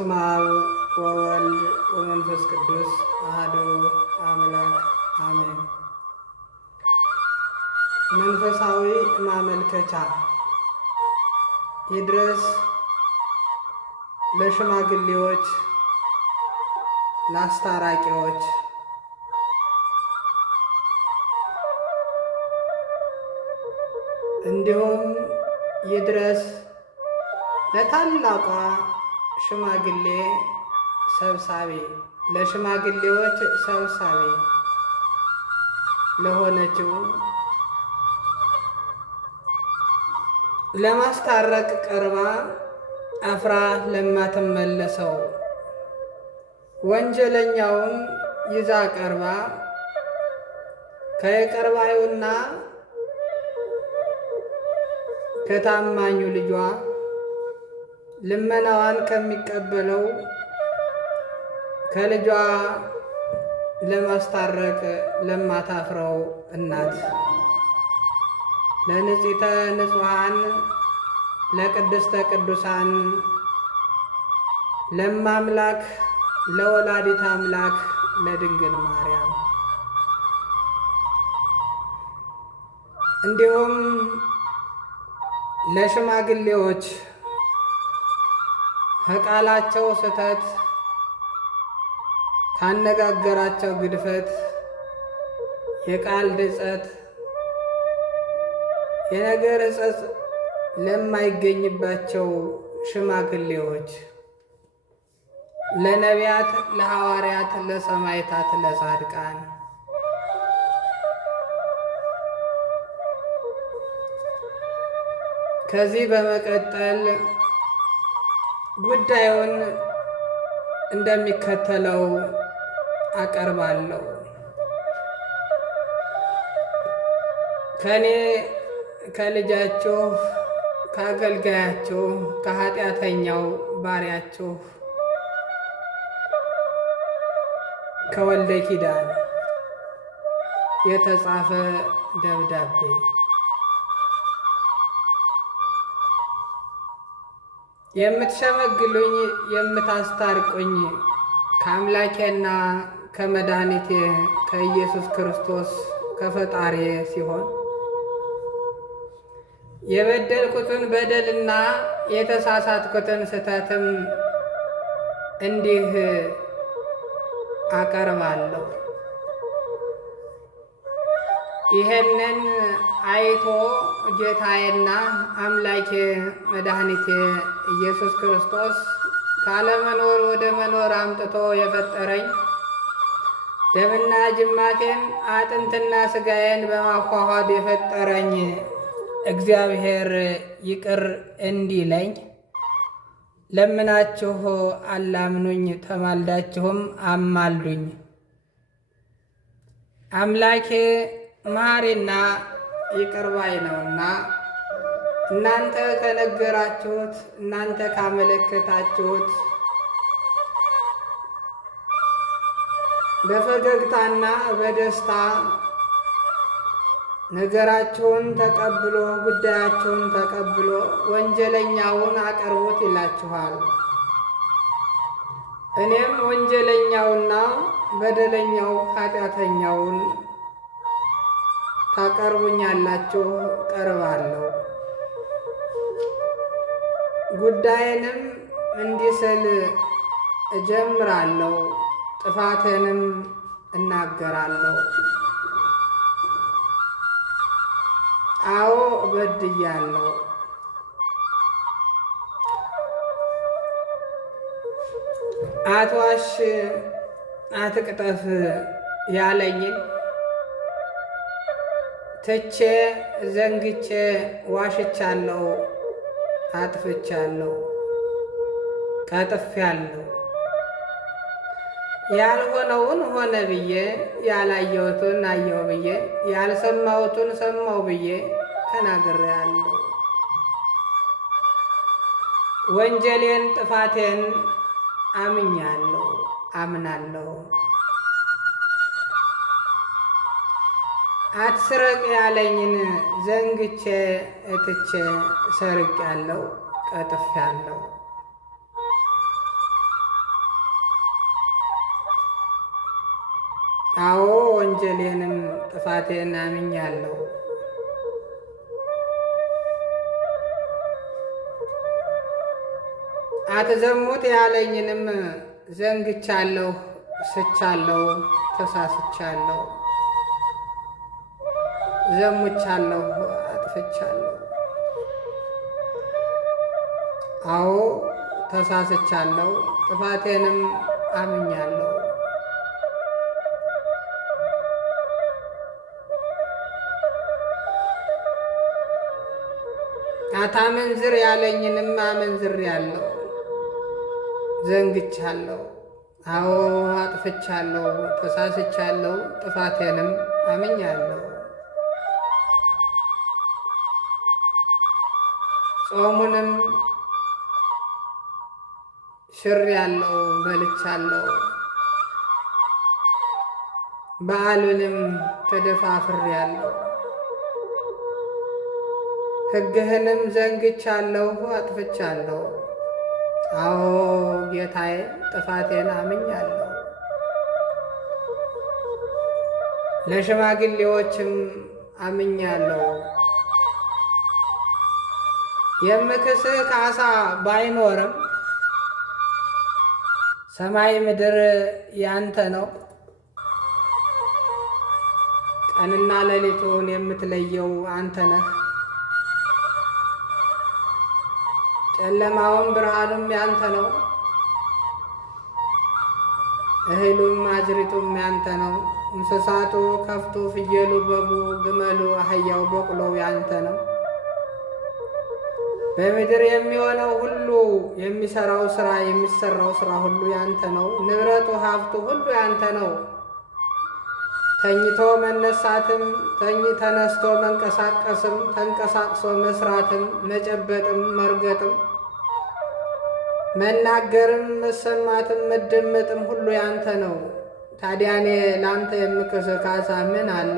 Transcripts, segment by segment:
በስመ አብ ወወልድ ወመንፈስ ቅዱስ አሐዱ አምላክ አሜን። መንፈሳዊ ማመልከቻ ይድረስ ለሽማግሌዎች፣ ለአስታራቂዎች፣ እንዲሁም ይድረስ ለታላቋ ሽማግሌ ሰብሳቢ፣ ለሽማግሌዎች ሰብሳቢ ለሆነችው ለማስታረቅ ቀርባ አፍራ ለማትመለሰው ወንጀለኛውን ይዛ ቀርባ ከይቅር ባዩና ከታማኙ ልጇ ልመናዋን ከሚቀበለው ከልጇ ለማስታረቅ ለማታፍረው እናት ለንጽሕተ ንጹሐን ለቅድስተ ቅዱሳን ለማምላክ ለወላዲተ አምላክ ለድንግል ማርያም እንዲሁም ለሽማግሌዎች ከቃላቸው ስህተት ካነጋገራቸው ግድፈት የቃል ድጸት የነገር ዕጸጽ ለማይገኝባቸው ሽማግሌዎች ለነቢያት፣ ለሐዋርያት፣ ለሰማዕታት፣ ለጻድቃን ከዚህ በመቀጠል ጉዳዩን እንደሚከተለው አቀርባለሁ። ከኔ ከልጃችሁ ከአገልጋያችሁ ከኃጢአተኛው ባሪያችሁ ከወልደ ኪዳን የተጻፈ ደብዳቤ የምትሸመግሉኝ የምታስታርቁኝ ከአምላኬና ከመድኃኒቴ ከኢየሱስ ክርስቶስ ከፈጣሪ ሲሆን የበደልኩትን በደልና የተሳሳትኩትን ስህተትም እንዲህ አቀርባለሁ። ይሄንን አይቶ ጌታዬና አምላኬ መድኃኒቴ ኢየሱስ ክርስቶስ ካለመኖር ወደ መኖር አምጥቶ የፈጠረኝ ደምና ጅማቴን አጥንትና ሥጋዬን በማዋሃድ የፈጠረኝ እግዚአብሔር ይቅር እንዲለኝ ለምናችሁ አላምኑኝ፣ ተማልዳችሁም አማልዱኝ። አምላኬ መሐሪና ይቅር ባይ ነውና እናንተ ከነገራችሁት፣ እናንተ ካመለከታችሁት በፈገግታና በደስታ ነገራችሁን ተቀብሎ ጉዳያችሁን ተቀብሎ ወንጀለኛውን አቅርቡት ይላችኋል። እኔም ወንጀለኛውና በደለኛው ኃጢአተኛውን ታቀርቡኛላችሁ፣ ቀርባለሁ። ጉዳይንም እንዲህ ስል እጀምራለሁ፣ ጥፋቴንም እናገራለሁ። አዎ በድያለሁ። አትዋሽ፣ አትቅጠፍ ያለኝን ትቼ ዘንግቼ ዋሽቻለሁ፣ አጥፍቻለሁ፣ ቀጥፌያለሁ። ያልሆነውን ሆነ ብዬ፣ ያላየሁትን አየሁ ብዬ፣ ያልሰማሁትን ሰማሁ ብዬ ተናግሬአለሁ። ወንጀሌን ጥፋቴን አምኛለሁ፣ አምናለሁ። አትስረቅ ያለኝን ዘንግቼ እትቼ ሰርቄአለሁ፣ ቀጥፌአለሁ። አዎ ወንጀሌንም ጥፋቴን አምኛለሁ። አትዘሙት ያለኝንም ዘንግቻለሁ፣ ስቻለሁ፣ ተሳስቻለሁ፣ ዘሙቻለሁ፣ አጥፍቻለሁ። አዎ ተሳስቻለሁ፣ ጥፋቴንም አምኛለሁ። አታመንዝር ያለኝንም አመንዝሬአለሁ፣ ዘንግቻለሁ። አዎ አጥፍቻለሁ፣ ተሳስቻለሁ፣ ጥፋቴንም አምኛለሁ። ጾሙንም ሽሬአለሁ፣ በልቻለሁ። በዓሉንም ተደፋፍሬአለሁ። ሕግህንም ዘንግቻለሁ፣ አጥፍቻለሁ። አዎ ጌታዬ ጥፋቴን አምኛለሁ። ለሽማግሌዎችም አምኛለሁ። የምክስህ ካሳ ባይኖርም ሰማይ ምድር ያንተ ነው። ቀንና ሌሊቱን የምትለየው አንተ ነህ። ጨለማውም ብርሃኑም ያንተ ነው። እህሉም አዝሪቱም ያንተ ነው። እንስሳቱ፣ ከፍቱ፣ ፍየሉ፣ በጉ፣ ግመሉ፣ አህያው፣ በቅሎው ያንተ ነው። በምድር የሚሆነው ሁሉ፣ የሚሰራው ስራ፣ የሚሰራው ስራ ሁሉ ያንተ ነው። ንብረቱ፣ ሀብቱ ሁሉ ያንተ ነው። ተኝቶ መነሳትም፣ ተነስቶ መንቀሳቀስም፣ ተንቀሳቅሶ መስራትም፣ መጨበጥም፣ መርገጥም፣ መናገርም፣ መሰማትም፣ መደመጥም ሁሉ ያንተ ነው። ታዲያ እኔ ለአንተ የምክስህ ካሳ ምን አለ?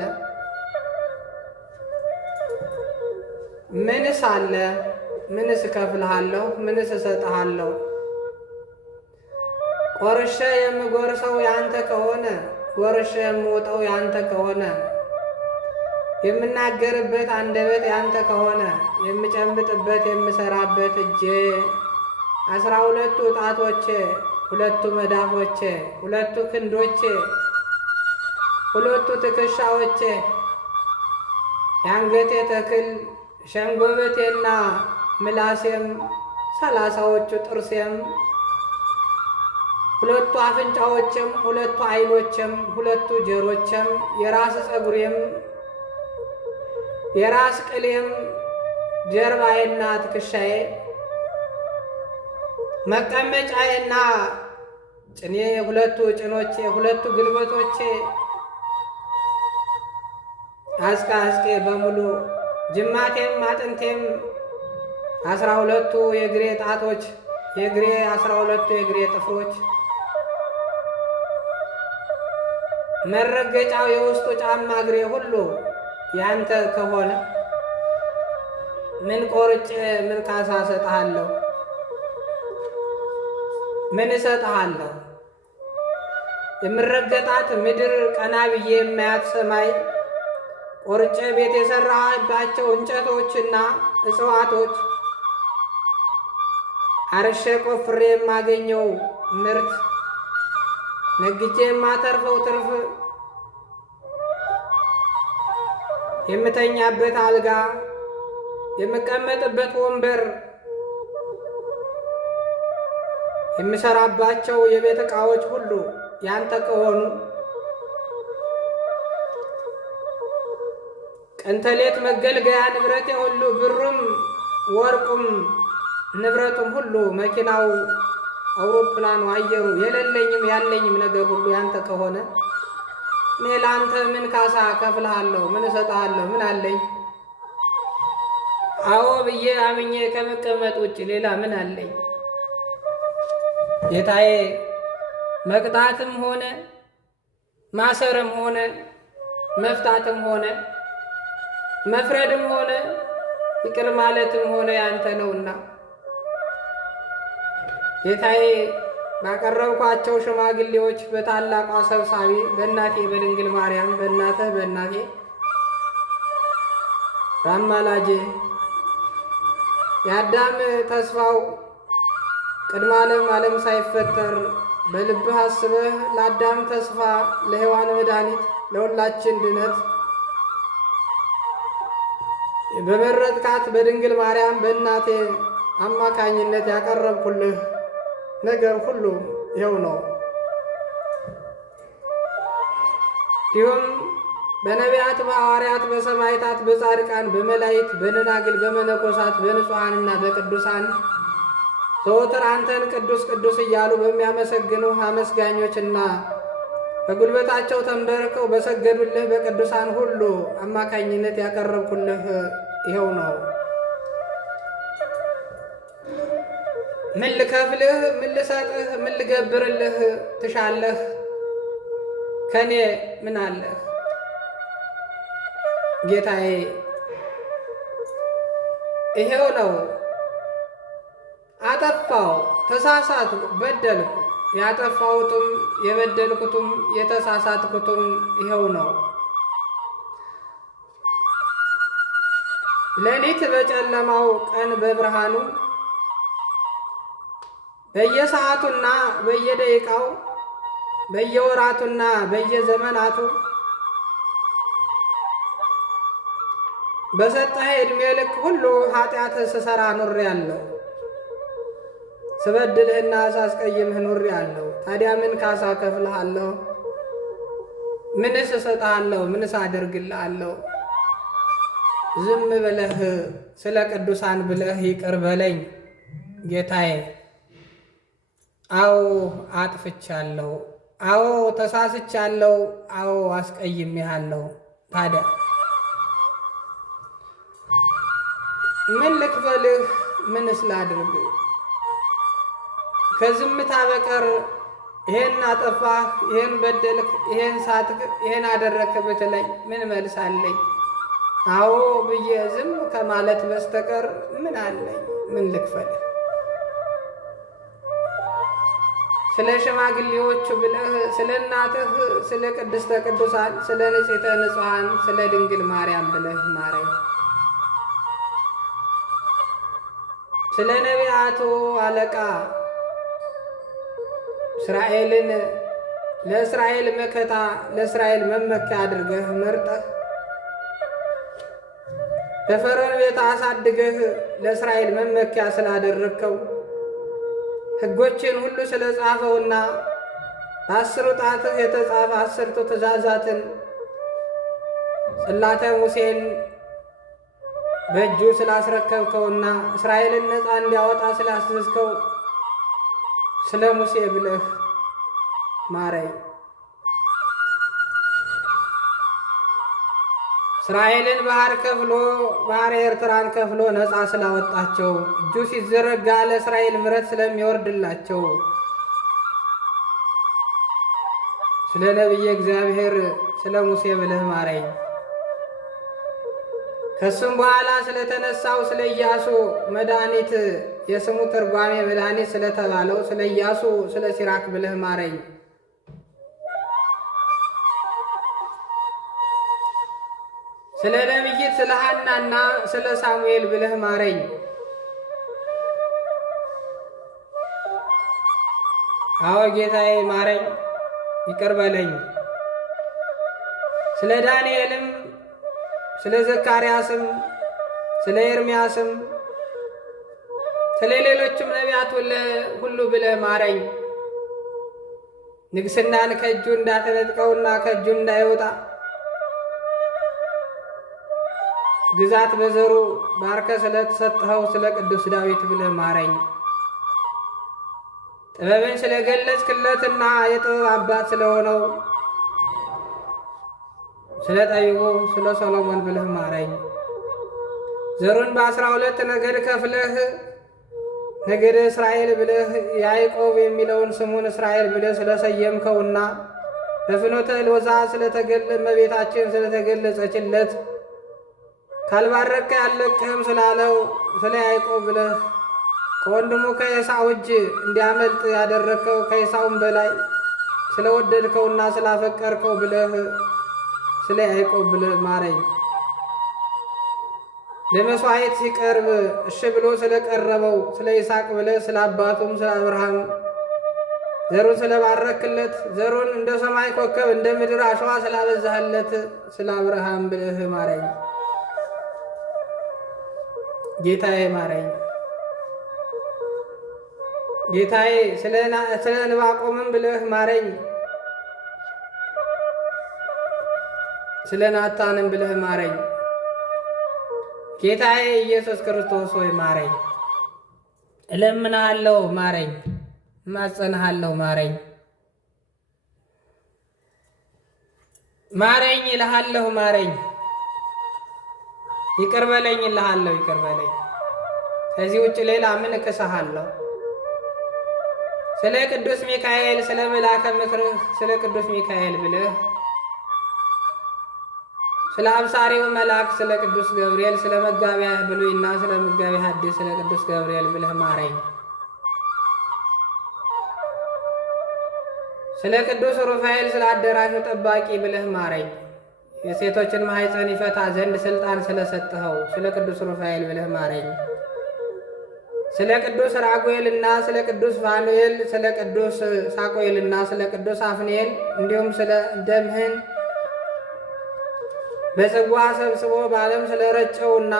ምንስ አለ? ምንስ እከፍልሃለሁ? ምንስ እሰጥሃለሁ? ቆርሼ የምጎርሰው ያንተ ከሆነ፣ ጎርሼ የምውጠው ያንተ ከሆነ፣ የምናገርበት አንደበት ያንተ ከሆነ፣ የምጨብጥበት የምሰራበት እጄ፣ 12 ጣቶቼ፣ 2 መዳፎቼ፣ 2 ክንዶቼ፣ 2 ትከሻዎቼ፣ የአንገቴ ተክል ሸንጎበቴና ምላሴም፣ 30ዎቹ ጥርሴም፣ 2 አፍንጫዎችም፣ 2 ዓይኖችም፣ 2 ጆሮቼም፣ የራስ ፀጉሬም፣ የራስ ቅሌም፣ ጀርባዬና ትከሻዬ፣ መቀመጫዬና ጭኔ፣ 2 ጭኖቼ፣ 2 ጉልበቶቼ፣ አጽቄ በሙሉ ጅማቴም፣ አጥንቴም፣ 12 የእግሬ ጣቶች፣ 12 የእግሬ ጥፍሮች፣ መረገጫው የውስጡ ጫማ እግሬ ሁሉ ያንተ ከሆነ ምን ቆርጬ ምን ካሳ እሰጥሃለሁ? ምን እሰጥሃለሁ? የምረገጣት ምድር፣ ቀና ብዬ የማያት ሰማይ፣ ቆርጬ ቤት የሠራባቸው እንጨቶችና እጽዋቶች፣ አርሼ ቆፍሬ የማገኘው ምርት፣ ነግጄ የማተርፈው ትርፍ፣ የምተኛበት አልጋ፣ የምቀመጥበት ወንበር፣ የምሰራባቸው የቤት ዕቃዎች ሁሉ ያንተ ከሆኑ ቀንተሌት መገልገያ ንብረቴ ሁሉ፣ ብሩም ወርቁም ንብረቱም ሁሉ፣ መኪናው፣ አውሮፕላኑ፣ አየሩ፣ የሌለኝም ያለኝም ነገር ሁሉ ያንተ ከሆነ እኔ ለአንተ ምን ካሳ ከፍልሃለሁ? ምን እሰጥሃለሁ? ምን አለኝ? አዎ ብዬ አምኜ ከመቀመጥ ውጭ ሌላ ምን አለኝ? ጌታዬ መቅጣትም ሆነ ማሰርም ሆነ መፍታትም ሆነ መፍረድም ሆነ ይቅር ማለትም ሆነ ያንተ ነውና ጌታዬ ባቀረብኳቸው ሽማግሌዎች በታላቋ ሰብሳቢ በእናቴ በድንግል ማርያም በእናትህ በእናቴ በአማላጄ የአዳም ተስፋው ቅድመ ዓለም ሳይፈጠር በልብህ አስበህ ለአዳም ተስፋ ለሔዋን መድኃኒት ለሁላችን ድነት በመረጥካት በድንግል ማርያም በእናቴ አማካኝነት ያቀረብኩልህ ነገር ሁሉ ይኸው ነው። እንዲሁም በነቢያት በሐዋርያት በሰማዕታት በጻድቃን በመላእክት በደናግል በመነኮሳት በንጹሐንና በቅዱሳን ዘወትር አንተን ቅዱስ ቅዱስ እያሉ በሚያመሰግኑ አመስጋኞችና በጉልበታቸው ተንበርከው በሰገዱልህ በቅዱሳን ሁሉ አማካኝነት ያቀረብኩልህ ይኸው ነው። ምን ልከፍልህ? ምን ልሰጥህ? ምን ልገብርልህ ትሻለህ? ከኔ ምን አለህ? ጌታዬ ይሄው ነው። አጠፋው፣ ተሳሳትኩ፣ በደልኩ። ያጠፋሁትም የበደልኩትም የተሳሳትኩትም ይኸው ነው። ሌሊት በጨለማው ቀን በብርሃኑ በየሰዓቱና በየደቂቃው በየወራቱና በየዘመናቱ በሰጠህ ዕድሜ ልክ ሁሉ ኃጢአት ስሰራ ኑሬአለሁ። ስበድልህና ሳስቀይምህ ኑሬአለሁ። ታዲያ ምን ካሳ ከፍልሃለሁ? ምንስ እሰጥሃለሁ? ምንስ አደርግልሃለሁ? ዝም ብለህ ስለ ቅዱሳን ብለህ ይቅር በለኝ ጌታዬ። አዎ አጥፍቻለሁ። አዎ ተሳስቻለሁ። አዎ አስቀይሜሃለሁ። ታዲያ ምን ልክፈልህ? ምንስ ላድርግ? ከዝምታ በቀር ይሄን አጠፋህ፣ ይሄን በደልክ፣ ይሄን ሳትክ፣ ይሄን አደረክ ብትለኝ ምን መልስ አለኝ? አዎ ብዬ ዝም ከማለት በስተቀር ምን አለኝ? ምን ልክፈልህ? ስለ ሽማግሌዎቹ ብለህ ስለ እናትህ ስለ ቅድስተ ቅዱሳን ስለ ንጽሕተ ንጹሐን ስለ ድንግል ማርያም ብለህ ማረኝ። ስለ ነቢያቱ አለቃ እስራኤልን ለእስራኤል መከታ ለእስራኤል መመኪያ አድርገህ መርጠህ በፈርዖን ቤት አሳድገህ ለእስራኤል መመኪያ ስላደረግከው ሕጎችን ሁሉ ስለ ጻፈውና በ10 ጣትህ የተጻፈ 10ቱ ትእዛዛትን ጽላተ ሙሴን በእጁ ስላስረከብከውና እስራኤልን ነፃ እንዲያወጣ ስላስዘዝከው ስለ ሙሴ ብለህ ማረኝ። እስራኤልን ባህረ ኤርትራን ከፍሎ ነፃ ስላወጣቸው እጁ ሲዘረጋ ለእስራኤል ምሕረት ስለሚወርድላቸው ስለ ነቢየ እግዚአብሔር ስለ ሙሴ ብለህ ማረኝ። ከሱም በኋላ ስለተነሳው ስለ ኢያሱ መድኃኒት የስሙ ትርጓሜ መድኃኒት ስለተባለው ስለ ኢያሱ ስለ ሲራክ ብለህ ማረኝ። ስለ ነቢይት ስለ ሐናና ስለ ሳሙኤል ብለህ ማረኝ። አዎ ጌታዬ ማረኝ፣ ይቅር በለኝ። ስለ ዳንኤልም ስለ ዘካርያስም ስለ ኤርምያስም ስለ ሌሎችም ነቢያት ሁሉ ብለህ ማረኝ። ንግሥናን ከእጁ እንዳትነጥቀውና ከእጁ እንዳይወጣ ግዛት በዘሩ ባርከ ስለተሰጠኸው ስለ ቅዱስ ዳዊት ብለህ ማረኝ። ጥበብን ስለገለጽክለትና የጥበብ አባት ስለሆነው ስለ ጠቢቡ ስለ ሰሎሞን ብለህ ማረኝ። ዘሩን በ12 ነገድ ከፍለህ ነገደ እስራኤል ብለህ ያዕቆብ የሚለውን ስሙን እስራኤል ብለህ ስለሰየምከውና በፍኖተ ሎዛ እመቤታችን ስለተገለጸችለት ካልባረከ ያለቅህም ስላለው ስለ ያዕቆብ ብለህ ከወንድሙ ከኤሳው እጅ እንዲያመልጥ ያደረግከው ከኤሳውም በላይ ስለወደድከውና ስላፈቀርከው ብለህ ስለ ያዕቆብ ብለህ ማረኝ። ለመሥዋዕት ሲቀርብ እሺ ብሎ ስለቀረበው ስለ ይስሐቅ ብለህ ስለ አባቱም ስለ አብርሃም ዘሩን ስለባረክለት ዘሩን እንደ ሰማይ ኮከብ እንደ ምድር አሸዋ ስላበዛህለት ስለ አብርሃም ብለህ ማረኝ። ጌታዬ ማረኝ። ጌታዬ ስለ ዕንባቆምም ብለህ ማረኝ። ስለ ናታንም ብለህ ማረኝ። ጌታዬ ኢየሱስ ክርስቶስ ሆይ ማረኝ። እለምንሃለሁ ማረኝ። እማጸንሃለሁ ማረኝ። ማረኝ እልሃለሁ ማረኝ። ይቅር በለኝ እልሃለሁ ይቅር በለኝ። ከዚህ ውጭ ሌላ ምን እክስሃለሁ? ስለ ቅዱስ ሚካኤል ስለ መልአከ ምክርህ ስለ ቅዱስ ሚካኤል ብለህ ስለ አብሳሪው መልአክ ስለ ቅዱስ ገብርኤል ስለ መጋቢያ ብሉይና ስለ መጋቢያ ሐዲስ ስለ ቅዱስ ገብርኤል ብለህ ማረኝ። ስለ ቅዱስ ሩፋኤል ስለ አዳራሹ ጠባቂ ብለህ ማረኝ። የሴቶችን ማኅፀን ይፈታ ዘንድ ስልጣን ስለሰጠኸው ስለ ቅዱስ ሩፋኤል ብለህ ማረኝ። ስለ ቅዱስ ራጉኤልና ስለ ቅዱስ ፋኑኤል ስለ ቅዱስ ሳቆኤልና ስለ ቅዱስ አፍኒኤል እንዲሁም ስለ ደምህን በጽዋ ሰብስቦ በዓለም ስለረጨውና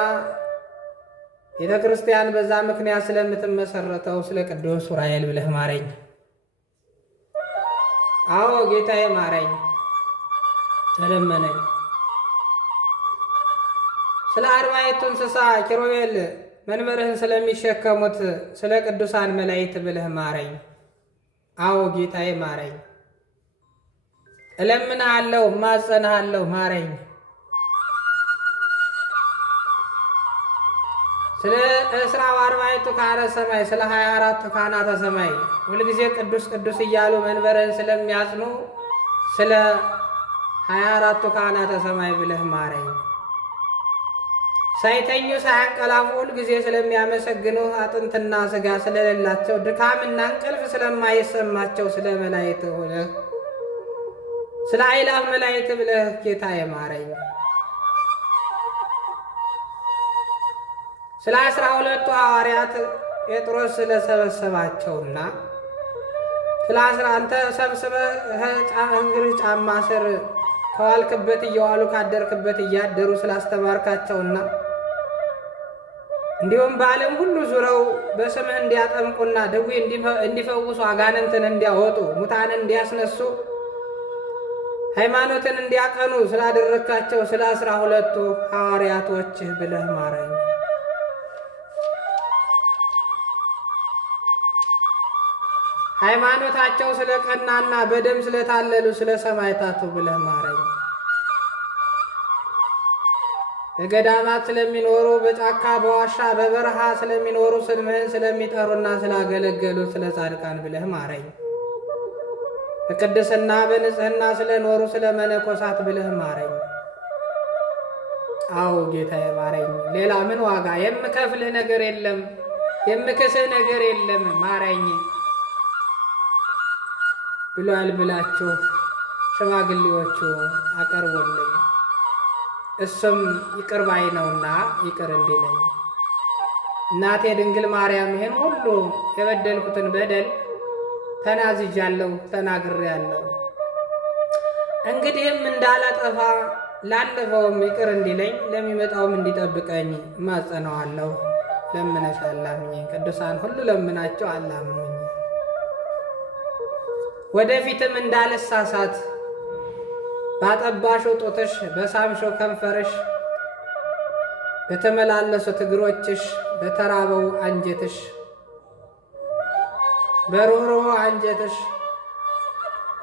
ቤተ ክርስቲያን በዛ ምክንያት ስለምትመሰረተው ስለ ቅዱስ ዑራኤል ብለህ ማረኝ። አዎ ጌታዬ ማረኝ፣ ተለመነኝ። ስለ አርባዕቱ እንስሳ ኪሩቤል መንበርህን ስለሚሸከሙት ስለ ቅዱሳን መላእክት ብለህ ማረኝ። አዎ ጌታዬ ማረኝ፣ እለምንሃለሁ፣ እማጸንሃለሁ፣ ማረኝ። ስለ እስራው አርባዕቱ ካህናተ ሰማይ ስለ 24ቱ ካህናተ ሰማይ ሁልጊዜ ቅዱስ ቅዱስ እያሉ መንበርህን ስለሚያጽኑ ስለ 24ቱ ካህናተ ሰማይ ብለህ ማረኝ። ሳይተኙ ሳያንቀላፉ ሁልጊዜ ስለሚያመሰግኑ አጥንትና ሥጋ ስለሌላቸው ድካምና እንቅልፍ ስለማይሰማቸው ስለ መላእክት ብለህ ስለ አእላፍ መላእክት ብለህ ጌታዬ ማረኝ። ስለ 12ቱ ሐዋርያት ጴጥሮስ ስለሰበሰባቸውና ስለ አንተ ሰብስበህ እግርህ ጫማ ስር ከዋልክበት እየዋሉ ካደርክበት እያደሩ ስላስተማርካቸውና እንዲሁም በዓለም ሁሉ ዙረው በስምህ እንዲያጠምቁና ደዌ እንዲፈውሱ አጋንንትን እንዲያወጡ ሙታንን እንዲያስነሱ ሃይማኖትን እንዲያቀኑ ስላደረግካቸው ስለ 12ቱ ሐዋርያቶችህ ብለህ ማረኝ። ሃይማኖታቸው ስለ ቀናና በደም ስለታለሉ ስለ ሰማዕታቱ ብለህ ማረኝ። በገዳማት ስለሚኖሩ በጫካ በዋሻ በበረሃ ስለሚኖሩ ስምህን ስለሚጠሩና ስላገለገሉ ስለ ጻድቃን ብለህ ማረኝ። በቅድስና በንጽህና ስለኖሩ ስለ መነኮሳት ብለህ ማረኝ። አዎ ጌታዬ ማረኝ። ሌላ ምን ዋጋ የምከፍልህ ነገር የለም፣ የምክስህ ነገር የለም። ማረኝ ብሏል ብላችሁ ሽማግሌዎቹ አቀርቦልኝ እሱም ይቅር ባይ ነውና ይቅር እንዲለኝ እናቴ ድንግል ማርያም ይህን ሁሉ የበደልኩትን በደል ተናዝዣለሁ፣ ተናግሬያለሁ። እንግዲህም እንዳላጠፋ ላለፈውም ይቅር እንዲለኝ ለሚመጣውም እንዲጠብቀኝ እማጸነዋለሁ። ለምነሽ አላምኚኝ፣ ቅዱሳን ሁሉ ለምናቸው አላምኑኝ። ወደፊትም እንዳልሳሳት ባጠባሽው ጡትሽ በሳምሽው ከንፈርሽ በተመላለሱት እግሮችሽ በተራበው አንጀትሽ በሩህሩህ አንጀትሽ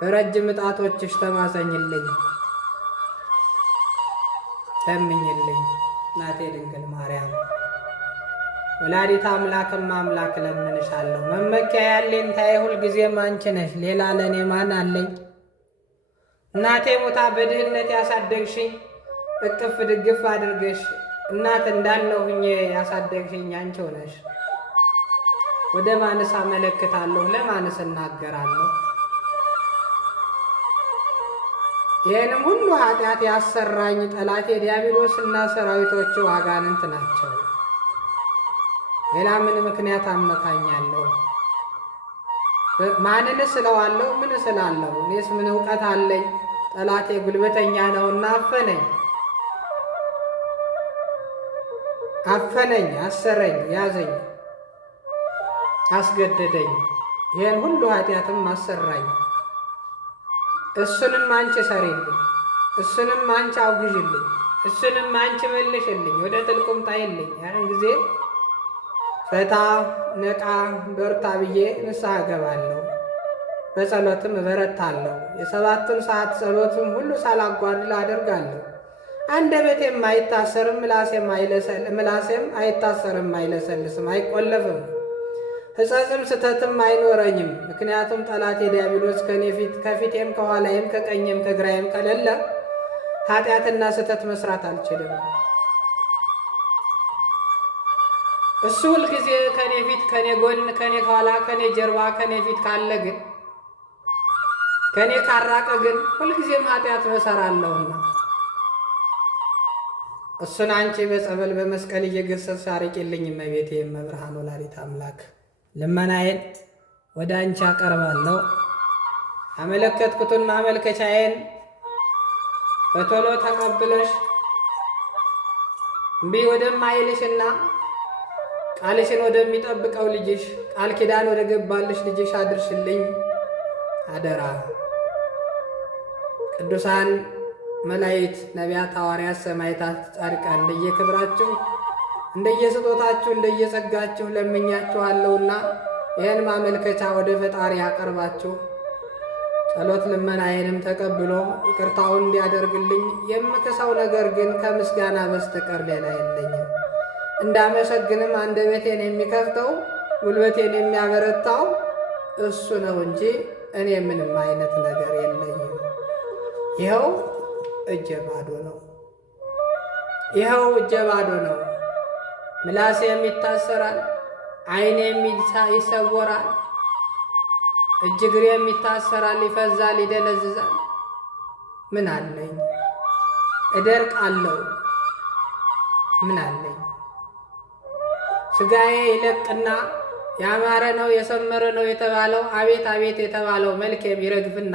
በረጅም ጣቶችሽ ተማጸኝልኝ፣ ለምኝልኝ። እናቴ ድንግል ማርያም ወላዲተ አምላክም አምላክ ለምንሻለሁ። መመኪያ ያለኝታዬ ሁልጊዜም አንቺ ነሽ፣ ሌላ ለእኔ ማን አለኝ? እናቴ ሞታ በድህነት ያሳደግሽኝ እቅፍ ድግፍ አድርገሽ እናት እንዳለው ሁኜ ያሳደግሽኝ አንቺው ነሽ። ወደ ማንስ አመለክታለሁ? ለማንስ እናገራለሁ? ይህንም ሁሉ ኃጢአት ያሰራኝ ጠላቴ ዲያብሎስና ሰራዊቶቹ አጋንንት ናቸው። ሌላ ምን ምክንያት አመካኛለሁ? ማንን እስለዋለሁ? ምን እስላለሁ? እኔስ ምን እውቀት አለኝ? ጠላቴ ጉልበተኛ ነውና አፈነኝ፣ አሰረኝ፣ ያዘኝ፣ አስገደደኝ። ይህን ሁሉ ኃጢአትም አሰራኝ። እሱንም አንቺ ሰሪልኝ፣ እሱንም አንቺ አውግዥልኝ፣ እሱንም አንቺ መልሽልኝ፣ ወደ ጥልቁም ጣይልኝ። ያን ጊዜ ፈታ ነቃ በርታ ብዬ ንስሐ እገባለሁ፣ በጸሎትም እበረታለሁ። የ7 ሰዓት ጸሎትም ሁሉ ሳላጓድል አደርጋለሁ። አንደበቴም አይታሰርም፣ ምላሴም አይታሰርም፣ አይለሰልስም፣ አይቆለፍም። ሕጸጽም ስተትም አይኖረኝም። ምክንያቱም ጠላቴ ዲያብሎስ ከፊቴም ከኋላዬም ከቀኝም ከግራዬም ከሌለ ኃጢአትና ስተት መስራት አልችልም። እሱ ሁልጊዜ ከኔ ፊት፣ ከኔ ጎን፣ ከኔ ከኋላ፣ ከኔ ጀርባ፣ ከኔ ፊት ካለ ግን ከኔ ካራቀ ግን ሁልጊዜም ኃጢአት እሰራለሁና እሱን አንቺ በጸበል በመስቀል እየገሰጽሽ አርቂልኝ እመቤቴ እመብርሃን ወላዲተ አምላክ። ልመናዬን ወደ አንቺ አቀርባለሁ። ያመለከትኩትን ማመልከቻዬን በቶሎ ተቀብለሽ እምቢ ወደማይልሽና ቃልሽን ወደሚጠብቀው ልጅሽ ቃል ኪዳን ወደ ገባልሽ ልጅሽ አድርሽልኝ አደራ። ቅዱሳን መላእክት፣ ነቢያት፣ ሐዋርያት፣ ሰማዕታት፣ ጻድቃን እንደየክብራችሁ እንደየስጦታችሁ እንደየጸጋችሁ ለምኛችኋለሁና ይህን ማመልከቻ ወደ ፈጣሪ ያቀርባችሁ ጸሎት ልመናዬንም ተቀብሎ ይቅርታውን እንዲያደርግልኝ የምክሰው ነገር ግን ከምስጋና በስተቀር ሌላ የለኝም። እንዳመሰግንም አንደበቴን የሚከፍተው ጉልበቴን የሚያበረታው እሱ ነው እንጂ እኔ ምንም አይነት ነገር የለኝም። ይኸው እጀ ባዶ ነው። ይኸው እጀ ባዶ ነው። ምላሴም ይታሰራል፣ ዓይኔም ይሰወራል፣ እጅ እግሬም ይታሰራል፣ ይፈዛል፣ ይደነዝዛል። ምን አለኝ? እደርቃለሁ። ምን አለኝ? ሥጋዬ ይለቅና ያማረ ነው የሰመረ ነው የተባለው አቤት አቤት የተባለው መልኬም ይረግፍና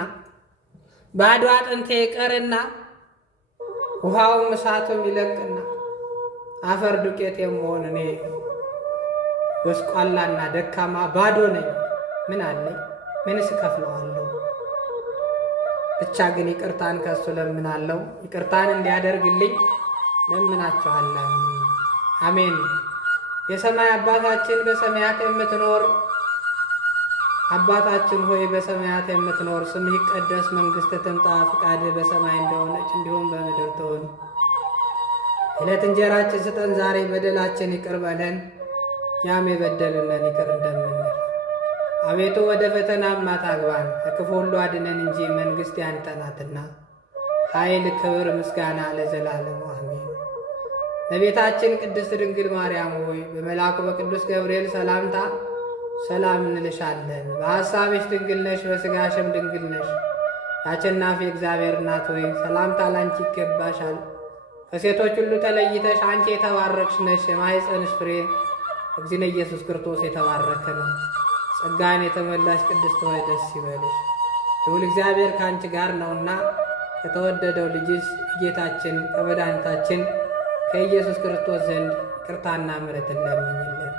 ባዶ አጥንቴ ይቀርና ውሃውም እሳቱም ይለቅና አፈር ዱቄት የምሆን እኔ ጎስቋላና ደካማ ባዶ ነኝ። ምን አለኝ? ምንስ እከፍለዋለሁ? ብቻ ግን ይቅርታን ከሱ ለምናለሁ። ይቅርታን እንዲያደርግልኝ ለምናችኋለሁ። አሜን። የሰማይ አባታችን በሰማያት የምትኖር አባታችን ሆይ በሰማያት የምትኖር ስምህ ይቀደስ፣ መንግሥትህ ትምጣ፣ ፈቃድህ በሰማይ እንደሆነች እንዲሁም በምድር ትሁን። ዕለት እንጀራችን ስጠን ዛሬ፣ በደላችን ይቅር በለን እኛም የበደሉንን ይቅር እንደምንል። አቤቱ ወደ ፈተናም አታግባን ከክፉ ሁሉ አድነን እንጂ መንግሥት ያንተ ናትና፣ ኃይል፣ ክብር፣ ምስጋና ለዘላለሙ አሜን። እመቤታችን ቅድስት ድንግል ማርያም ሆይ በመልአኩ በቅዱስ ገብርኤል ሰላምታ ሰላም እንልሻለን። በሐሳብሽ ድንግል ነሽ፣ በሥጋሽም ድንግል ነሽ። የአሸናፊ እግዚአብሔር እናት ሆይ ሰላምታ ላንቺ ይገባሻል። ከሴቶች ሁሉ ተለይተሽ አንቺ የተባረክሽ ነሽ። የማኅፀንሽ ፍሬ እግዚእነ ኢየሱስ ክርስቶስ የተባረከ ነው። ጸጋን የተመላሽ ቅድስት ሆይ ደስ ይበልሽ፣ ልዑል እግዚአብሔር ከአንቺ ጋር ነውና ከተወደደው ልጅሽ ጌታችን ከመድኃኒታችን ከኢየሱስ ክርስቶስ ዘንድ ይቅርታና ምሕረትን ለምኝልን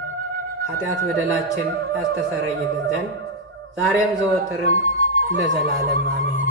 ኃጢአት በደላችን ያስተሰርይልን ዘንድ ዛሬም ዘወትርም ለዘላለም አሜን።